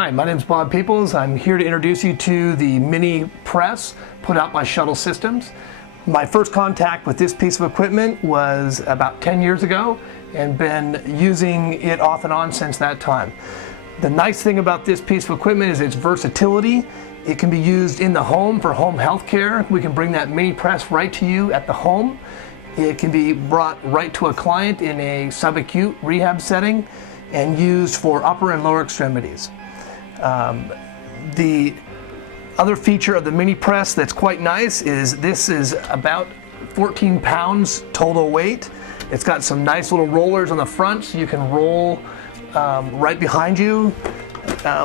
Hi, my name is Bob Peeples. I'm here to introduce you to the MiniPress put out by Shuttle Systems. My first contact with this piece of equipment was about 10 years ago and been using it off and on since that time. The nice thing about this piece of equipment is its versatility. It can be used in the home for home health care. We can bring that MiniPress right to you at the home. It can be brought right to a client in a subacute rehab setting and used for upper and lower extremities. The other feature of the MiniPress that's quite nice is this is about 14 pounds total weight. It's got some nice little rollers on the front so you can roll right behind you.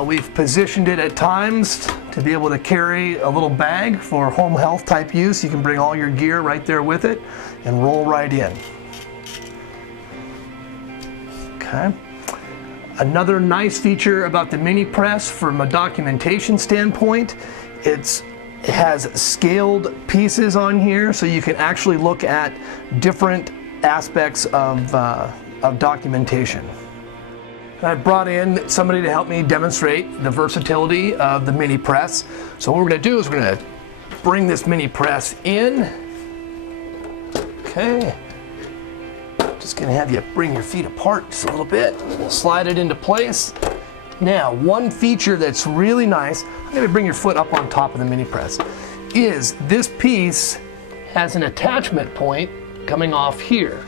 We've positioned it at times to be able to carry a little bag for home health type use. You can bring all your gear right there with it and roll right in. Okay. Another nice feature about the MiniPress from a documentation standpoint, it has scaled pieces on here so you can actually look at different aspects of documentation. I brought in somebody to help me demonstrate the versatility of the MiniPress. So what we're going to do is we're going to bring this MiniPress in. Okay. Just going to have you bring your feet apart just a little bit. We'll slide it into place. Now, one feature that's really nice, I'm going to bring your foot up on top of the MiniPress, is this piece has an attachment point coming off here.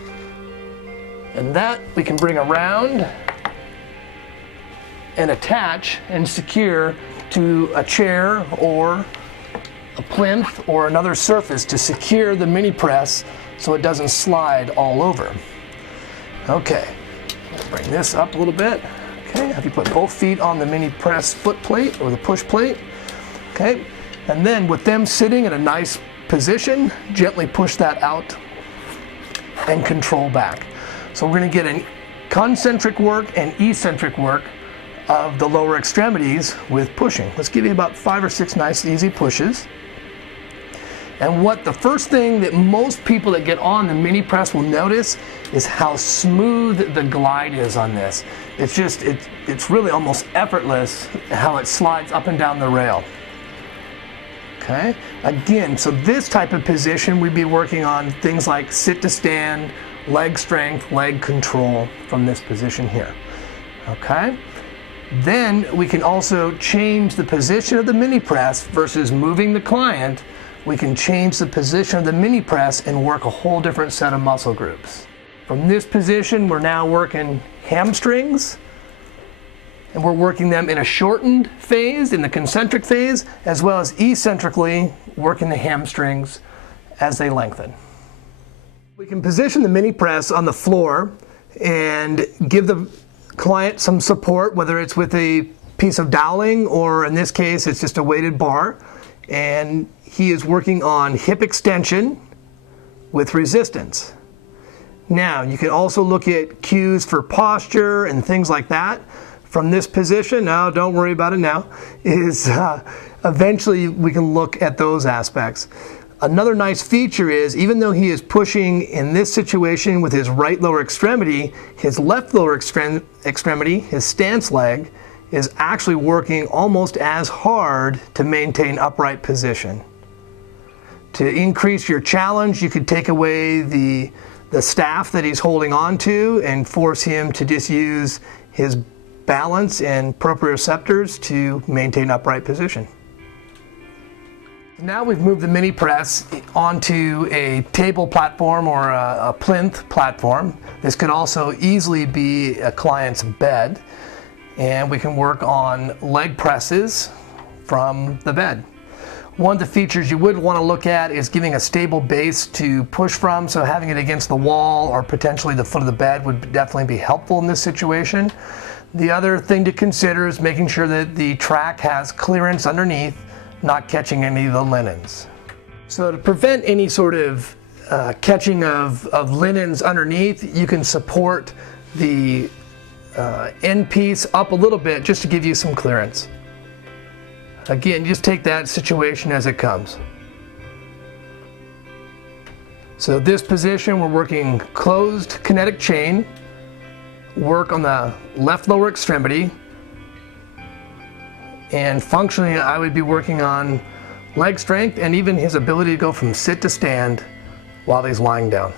And that we can bring around and attach and secure to a chair or a plinth or another surface to secure the MiniPress so it doesn't slide all over. Okay, bring this up a little bit. Okay, have you put both feet on the MiniPress foot plate or the push plate. Okay, and then with them sitting in a nice position, gently push that out and control back. So we're going to get an concentric work and eccentric work of the lower extremities with pushing. Let's give you about 5 or 6 nice easy pushes. And what the first thing that most people that get on the MiniPress will notice is how smooth the glide is on this. It's really almost effortless how it slides up and down the rail. Okay, again, so this type of position we'd be working on things like sit to stand, leg strength, leg control from this position here. Okay. Then we can also change the position of the MiniPress versus moving the client. We can change the position of the MiniPress and work a whole different set of muscle groups. From this position, we're now working hamstrings, and we're working them in a shortened phase, in the concentric phase, as well as eccentrically working the hamstrings as they lengthen. We can position the MiniPress on the floor and give the client some support, whether it's with a piece of doweling or in this case it's just a weighted bar, and he is working on hip extension with resistance. Now you can also look at cues for posture and things like that from this position. Now don't worry about it now, is eventually we can look at those aspects. Another nice feature is, even though he is pushing in this situation with his right lower extremity, his left lower extremity, his stance leg, is actually working almost as hard to maintain upright position. To increase your challenge, you could take away the staff that he's holding on to and force him to just use his balance and proprioceptors to maintain upright position. Now we've moved the MiniPress onto a table platform or a plinth platform. This could also easily be a client's bed, and we can work on leg presses from the bed. One of the features you would want to look at is giving a stable base to push from, so having it against the wall or potentially the foot of the bed would definitely be helpful in this situation. The other thing to consider is making sure that the track has clearance underneath, not catching any of the linens. So to prevent any sort of catching of linens underneath, you can support the end piece up a little bit just to give you some clearance. Again, just take that situation as it comes. So this position, we're working closed kinetic chain, work on the left lower extremity, And functionally, I would be working on leg strength and even his ability to go from sit to stand while he's lying down.